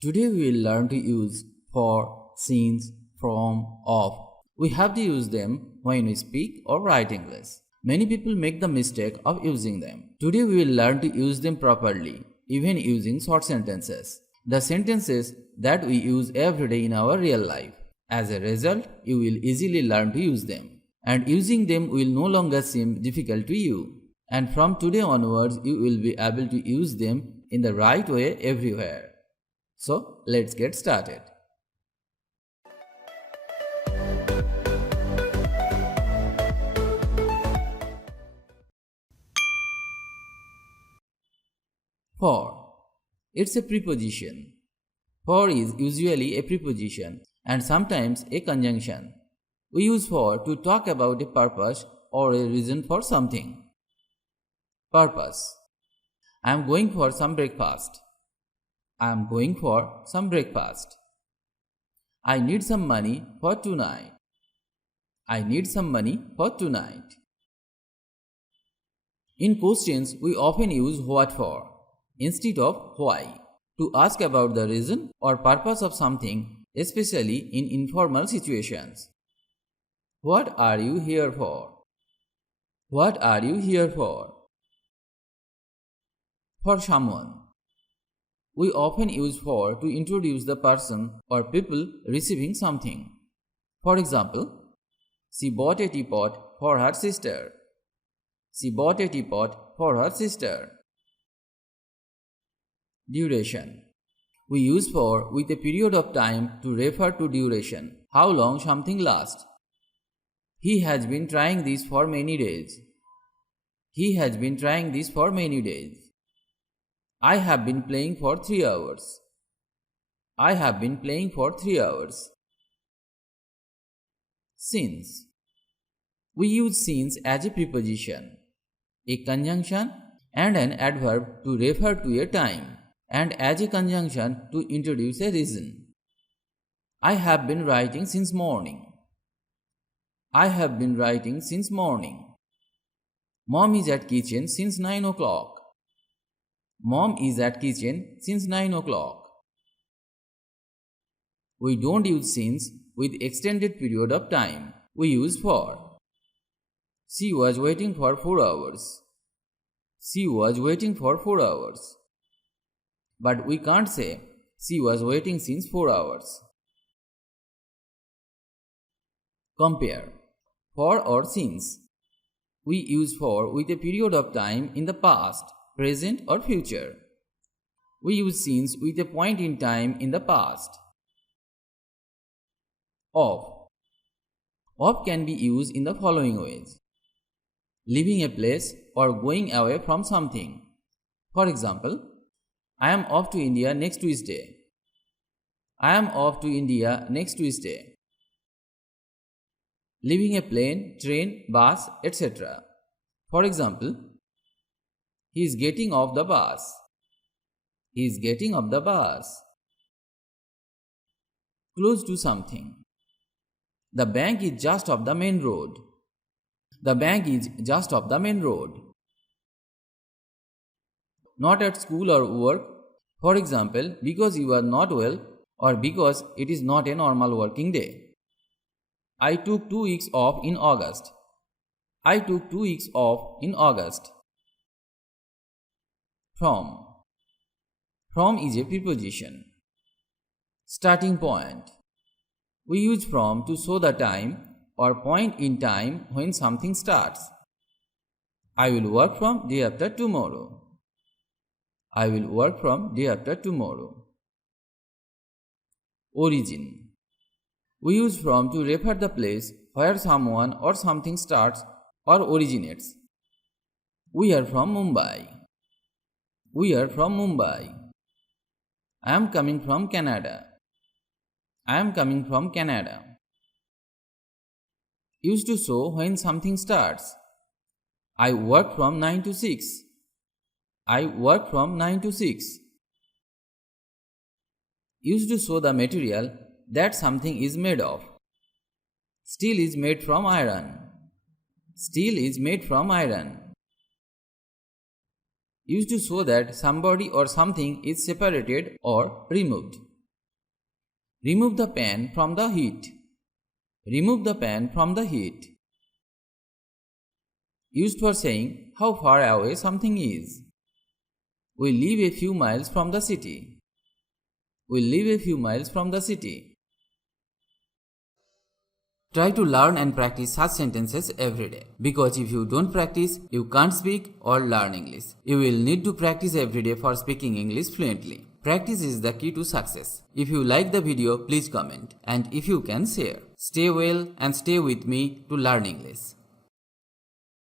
Today we will learn to use for, since, from, of. We have to use them when we speak or write English. Many people make the mistake of using them. Today we will learn to use them properly, even using short sentences. The sentences that we use every day in our real life. As a result, you will easily learn to use them. And using them will no longer seem difficult to you. And from today onwards, you will be able to use them in the right way everywhere. So, let's get started. For. It's a preposition. For is usually a preposition and sometimes a conjunction. We use for to talk about a purpose or a reason for something. Purpose. I am going for some breakfast. I am going for some breakfast. I need some money for tonight. I need some money for tonight. In questions, we often use what for instead of why to ask about the reason or purpose of something, especially in informal situations. What are you here for? What are you here for? For someone. We often use for to introduce the person or people receiving something. For example, she bought a teapot for her sister. She bought a teapot for her sister. Duration. We use for with a period of time to refer to duration, how long something lasts. He has been trying this for many days. He has been trying this for many days. I have been playing for 3 hours. I have been playing for 3 hours. Since. We use since as a preposition, a conjunction and an adverb to refer to a time, and as a conjunction to introduce a reason. I have been writing since morning. I have been writing since morning. Mom is at kitchen since 9 o'clock. Mom is at kitchen since 9 o'clock. We don't use since with extended period of time. We use for. She was waiting for 4 hours. She was waiting for 4 hours. But we can't say she was waiting since 4 hours. Compare. For or since. We use for with a period of time in the past, present or future. We use since with a point in time in the past. Of. Of can be used in the following ways. Leaving a place or going away from something. For example, I am off to India next Tuesday. I am off to India next Tuesday. Leaving a plane, train, bus, etc. For example, he is getting off the bus. He is getting off the bus. Close to something. The bank is just off the main road. The bank is just off the main road. Not at school or work. For example, because you are not well or because it is not a normal working day. I took 2 weeks off in August. I took 2 weeks off in August. From. From is a preposition. Starting point. We use from to show the time or point in time when something starts. I will work from day after tomorrow. I will work from day after tomorrow. Origin. We use from to refer the place where someone or something starts or originates. We are from Mumbai. We are from Mumbai. I am coming from Canada. I am coming from Canada. Used to show when something starts. I work from 9 to 6. I work from 9 to 6. Used to show the material that something is made of. Steel is made from iron. Steel is made from iron. Used to show that somebody or something is separated or removed. Remove the pan from the heat. Remove the pan from the heat. Used for saying how far away something is. We live a few miles from the city. We live a few miles from the city. Try to learn and practice such sentences every day. Because if you don't practice, you can't speak or learn English. You will need to practice every day for speaking English fluently. Practice is the key to success. If you like the video, please comment. And if you can, share. Stay well and stay with me to learn English.